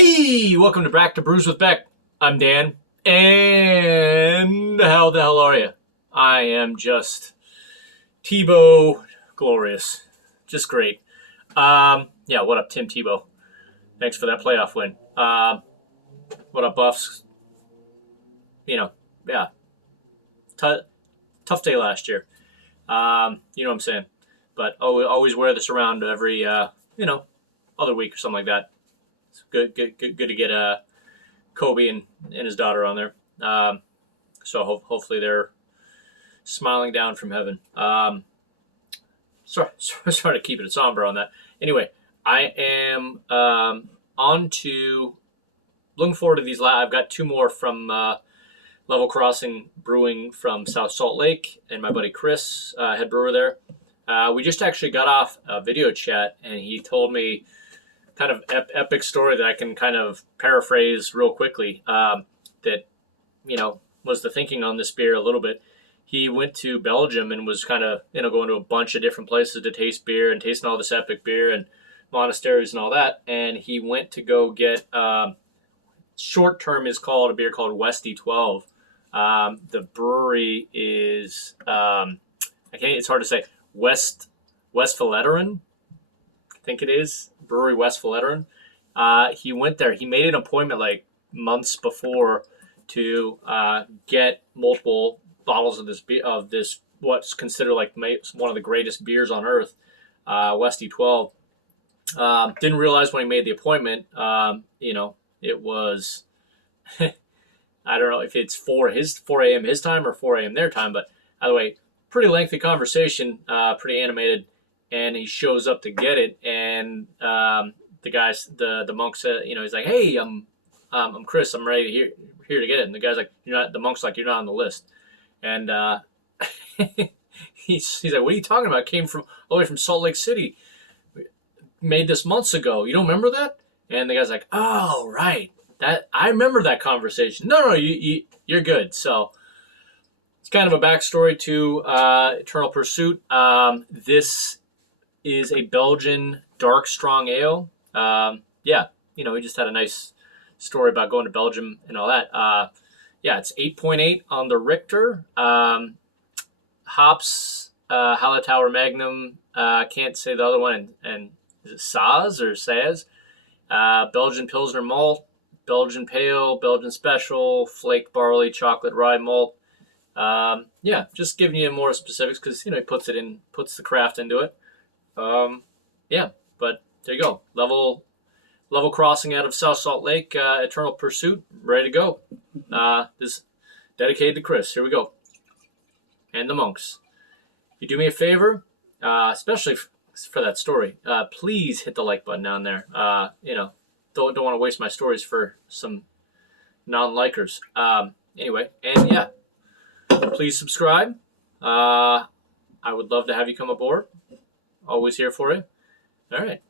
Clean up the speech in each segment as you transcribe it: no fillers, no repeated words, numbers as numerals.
Hey, welcome to Back to Brews with Beck. I'm Dan, and how the hell are you? I am just Tebow glorious, just great. Yeah, what up, Tim Tebow? Thanks for that playoff win. What up, Buffs? Yeah, tough day last year. You know what I'm saying? But always wear this around every other week or something like that. It's good to get Kobe and his daughter on there. So hopefully they're smiling down from heaven. Sorry to keep it somber on that. Anyway, I am on to looking forward to these. I've got two more from Level Crossing Brewing from South Salt Lake, and my buddy Chris, head brewer there. We just actually got off a video chat, and he told me kind of epic story that I can kind of paraphrase real quickly. That was the thinking on this beer a little bit. He went to Belgium and was kind of going to a bunch of different places to taste beer and tasting all this epic beer and monasteries and all that. And he went to go get short term is called a beer called Westy 12. The brewery is it's hard to say, Westfaletteren, I think it is, brewery Westfaletteren. He went there. He made an appointment like months before to get multiple bottles of this what's considered like one of the greatest beers on earth, Westy 12. Didn't realize when he made the appointment, it was I don't know if it's 4 a.m. his time or 4 a.m. their time, but either way, pretty lengthy conversation, pretty animated, and he shows up to get it, and the monk said, he's like, "Hey, I'm Chris. I'm ready here to get it." And the guy's like, the monk's like, "You're not on the list." And he's like, "What are you talking about? Came from all the way from Salt Lake City. Made this months ago. You don't remember that?" And the guy's like, "Oh, right. That I remember that conversation." No, you're good. So it's kind of a backstory to Eternal Pursuit. This is a Belgian dark strong ale. We just had a nice story about going to Belgium and all that. It's 8.8 on the Richter. Hops, Hallertauer Magnum. Can't say the other one. And is it Saz or Saz? Belgian Pilsner malt, Belgian Pale, Belgian Special, Flake Barley, Chocolate Rye malt. Just giving you more specifics because he puts the craft into it. But there you go. Level Crossing out of South Salt Lake, Eternal Pursuit, ready to go. This is dedicated to Chris. Here we go. And the monks. If you do me a favor, especially for that story, please hit the like button down there. Don't want to waste my stories for some non-likers. Anyway, and please subscribe. I would love to have you come aboard. Always here for you. All right.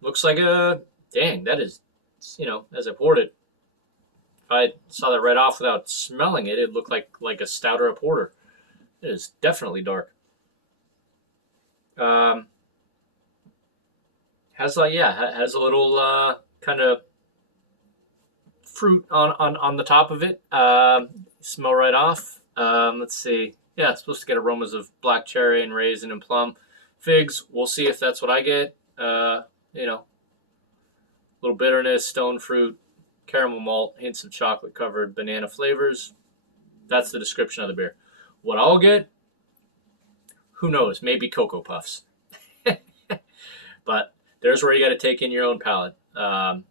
Looks like dang, that is, as I poured it, if I saw that right off without smelling it, it looked like a stout or a porter. It is definitely dark. Has a little kind of fruit on the top of it. Smell right off. Let's see. Yeah, it's supposed to get aromas of black cherry and raisin and plum. Figs, we'll see if that's what I get. Little bitterness, stone fruit, caramel malt, hints of chocolate covered banana flavors. That's the description of the beer. What I'll get, who knows? Maybe Cocoa Puffs. But there's where you got to take in your own palate. Learn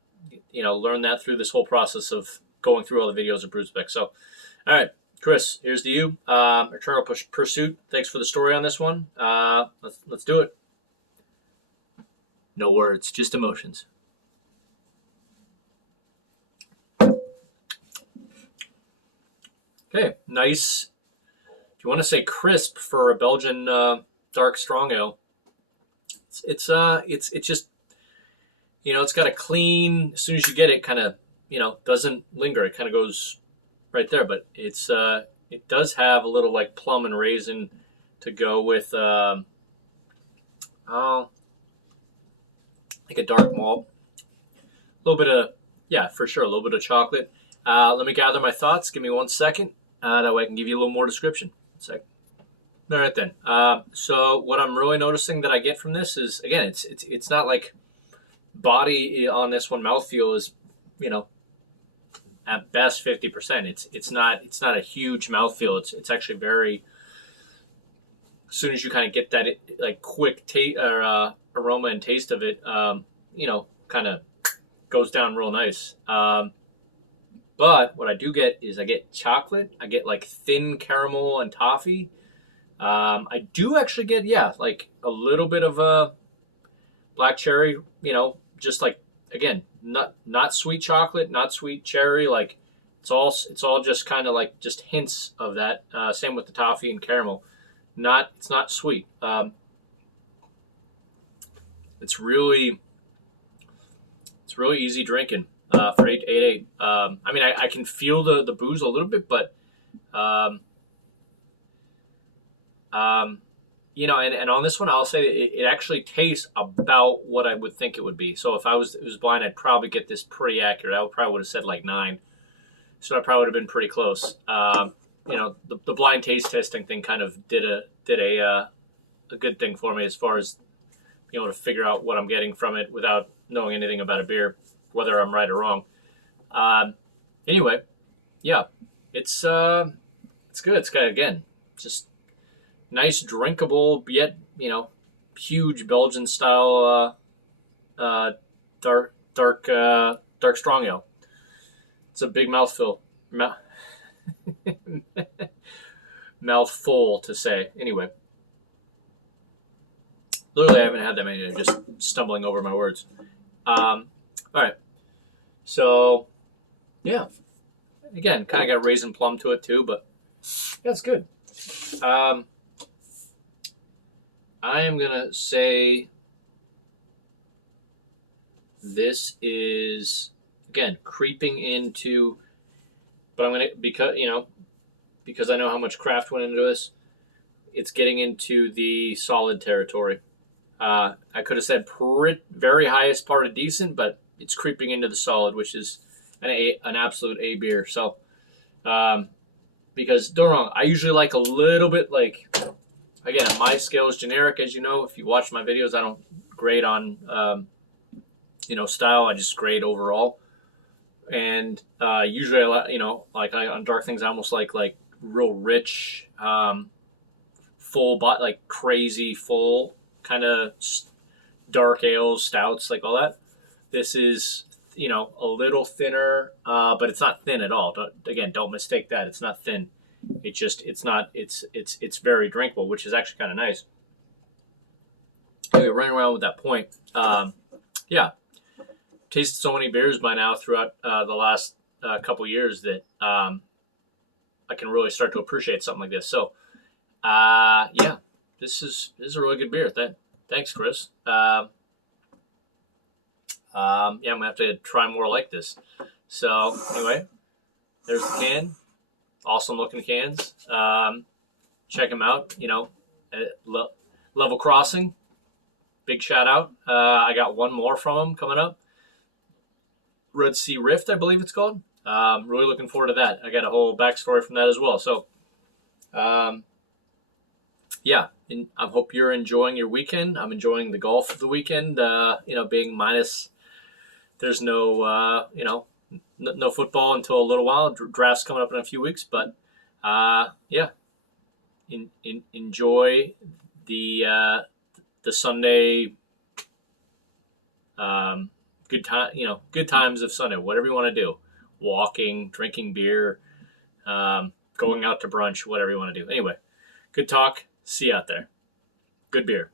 that through this whole process of going through all the videos of Brews Beck. So, all right, Chris, here's to you. Eternal Pursuit. Thanks for the story on this one. Let's do it. No words, just emotions. Okay, nice. If you want to say crisp for a Belgian dark strong ale, it's just it's got a clean. As soon as you get it, kind of doesn't linger. It kind of goes right there, but it does have a little like plum and raisin to go with like a dark malt, a little bit of Yeah, for sure. A little bit of chocolate. Let me gather my thoughts. Give me 1 second. That way I can give you a little more description. 1 second. All right then. So what I'm really noticing that I get from this is, again, it's not like body on this one. Mouthfeel is, you know, at best 50%. It's not a huge mouthfeel. It's actually very. As soon as you kind of get that like quick aroma and taste of it, kind of goes down real nice. But what I do get is I get chocolate. I get like thin caramel and toffee. I do actually get, like a little bit of a black cherry, just like, again, not sweet chocolate, not sweet cherry. Like it's all just kind of like just hints of that. Same with the toffee and caramel. It's not sweet. It's really easy drinking for 888. I mean, I can feel the booze a little bit, but and on this one, I'll say it actually tastes about what I would think it would be. So if it was blind, I'd probably get this pretty accurate. I probably would have said like 9. So I probably would have been pretty close. The blind taste testing thing kind of did a good thing for me as far as being able to figure out what I'm getting from it without knowing anything about a beer, whether I'm right or wrong. Anyway, yeah, it's good. It's got, again, just nice, drinkable, yet huge Belgian style dark strong ale. It's a big mouthful. Mouthful to say. Anyway, literally, I haven't had that many. I'm just stumbling over my words. All right. So, yeah. Again, kind of got raisin plum to it too, but yeah, it's good. I am gonna say this is, again, creeping into, but I'm gonna, because I know how much craft went into this, it's getting into the solid territory. I could have said very highest part of decent, but it's creeping into the solid, which is an absolute A beer. So, because don't get me wrong, I usually like a little bit, like, again, my scale is generic, as you know. If you watch my videos, I don't grade on style. I just grade overall. And usually, on dark things, I almost like real rich, full, like crazy full kind of dark ales, stouts, like all that. This is, a little thinner, but it's not thin at all. Don't mistake that. It's not thin. It's very drinkable, which is actually kind of nice. Anyway, running around with that point. Tasted so many beers by now throughout the last couple years that I can really start to appreciate something like this. So, this is a really good beer. Thanks, Chris. I'm gonna have to try more like this. So anyway, there's the can. Awesome looking cans. Check them out. Level Crossing. Big shout out. I got one more from them coming up. Red Sea Rift, I believe it's called. Really looking forward to that. I got a whole backstory from that as well. So, I hope you're enjoying your weekend. I'm enjoying the golf of the weekend. Being minus, there's no, no football until a little while. Draft's coming up in a few weeks, but enjoy the Sunday. Good times of Sunday, whatever you want to do, walking, drinking beer, going out to brunch, whatever you want to do. Anyway, good talk. See you out there. Good beer.